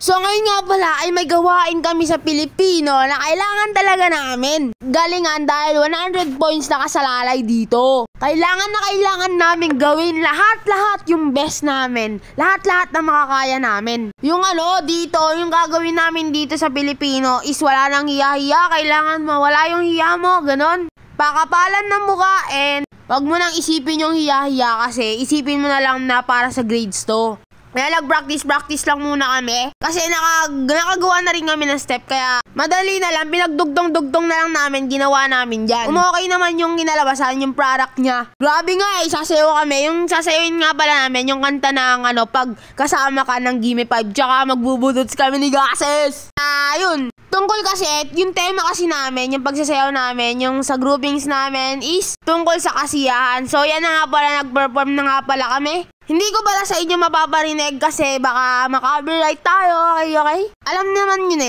So ngayon nga pala ay may gawain kami sa Pilipino na kailangan talaga namin galingan dahil 100 points na kasalalay dito. Kailangan namin gawin lahat-lahat yung best namin. Lahat-lahat na makakaya namin. Yung dito, yung gagawin namin dito sa Pilipino is wala nang hiya-hiya. Kailangan mawala yung hiya mo, ganon. Pakapalan ng mukha and wag mo nang isipin yung hiya-hiya kasi isipin mo na lang na para sa grades to. Kaya nag-practice lang muna kami. Kasi nakagawa na rin kami ng step. Kaya madali na lang, pinagdugtong-dugtong na lang namin, ginawa namin dyan. Okay naman yung kinalabasan, yung product niya. Grabe nga sasayaw kami. Yung sasayawin nga pala namin, yung kanta ng pag kasama ka ng Gimme 5. Tsaka magbubudots kami ni Gases. Yun. Tungkol kasi, yung tema kasi namin, yung pagsasayaw namin, yung sa groupings namin is tungkol sa kasiyahan. So yan na nga pala, nag-perform na nga pala kami. Hindi ko pala sa inyo mapaparinig kasi baka maka-copyright tayo, okay? Alam nyo na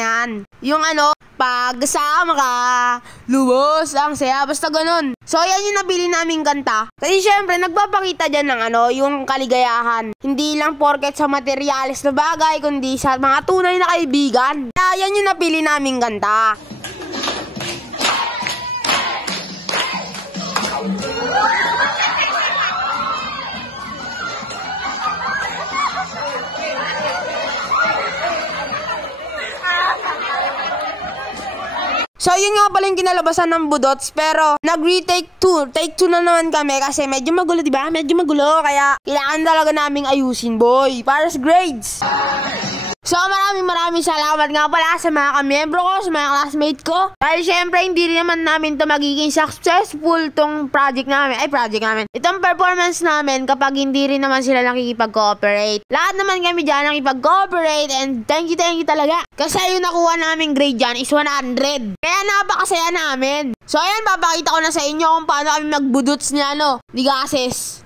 yan. Yung pagkasama ka, lubos, ang saya, basta ganun. So yan yung nabili naming kanta. Kasi syempre, nagpapakita dyan ng yung kaligayahan. Hindi lang porket sa materialis na bagay, kundi sa mga tunay na kaibigan. Kaya yan yung nabili naming kanta. So yun nga pala yung kinalabasan ng budots, pero nag-retake 2. Take 2 na naman kami kasi medyo magulo, diba? Medyo magulo, kaya kailangan talaga naming ayusin, boy, para sa grades. So maraming salamat nga pala sa mga kamiyembro ko, sa mga classmate ko. Dahil syempre hindi rin naman namin to magiging successful tong project namin. Itong performance namin kapag hindi rin naman sila nakikipag-cooperate. Lahat naman kami dyan nakipag-cooperate and thank you talaga. Kasi yung nakuha namin grade dyan is 100. Kaya napakasaya namin. So ayan, papakita ko na sa inyo kung paano kami magbudots niya ni Gases.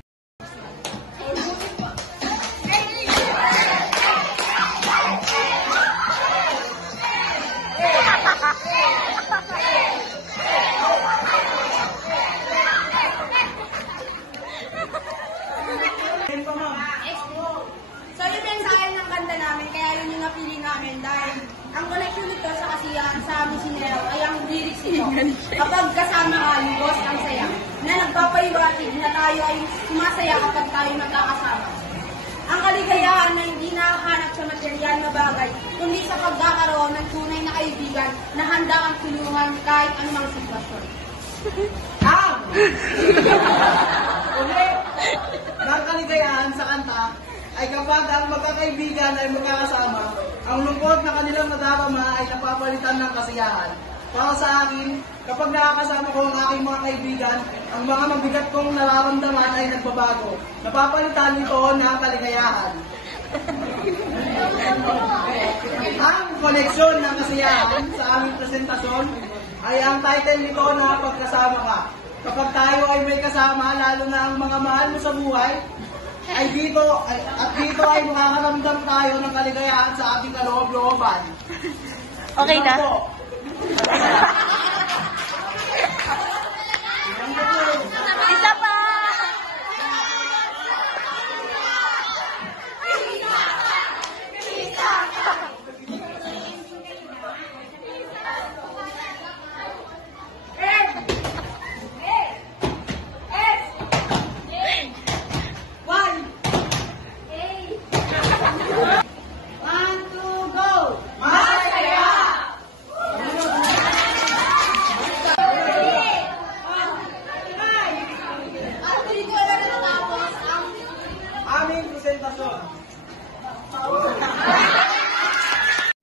So yun yung sayang ng kanta namin, kaya yun yung napili namin dahil ang connection nito sa kasiyahan sa amin siniraw ay ang lyrics nito. Kapag kasama ka, lubos ang saya, na nagpapaiwatig na tayo ay sumasaya kapag tayo nagkakasama. Ang kaligayahan na hindi nakahanap sa material na bagay, kundi sa pagkakaroon ng tunay na kaibigan na handa kang tulungan kahit anumang sitwasyon. Ang kaligayahan sa kanta ay kapag ang magkakaibigan ay magkakasama, ang lungkot na kanilang nadarama ay napapalitan ng kasiyahan. Para sa akin, kapag nakakasama ko ang aking mga kaibigan, ang mga mabigat kong nararamdaman ay nagbabago. Napapalitan nito ng kaligayahan. Ang koneksyon ng kasiyahan sa aming presentasyon ay ang title nito na Pagkasama Ka. Kapag tayo ay may kasama, lalo na ang mga mahal mo sa buhay, ay dito ay makakaramdam tayo ng kaligayahan sa ating kaloob-looban. Okay na? Isa pa!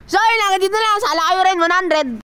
So, yun lang. Dito lang. Sala kayo rin. 100.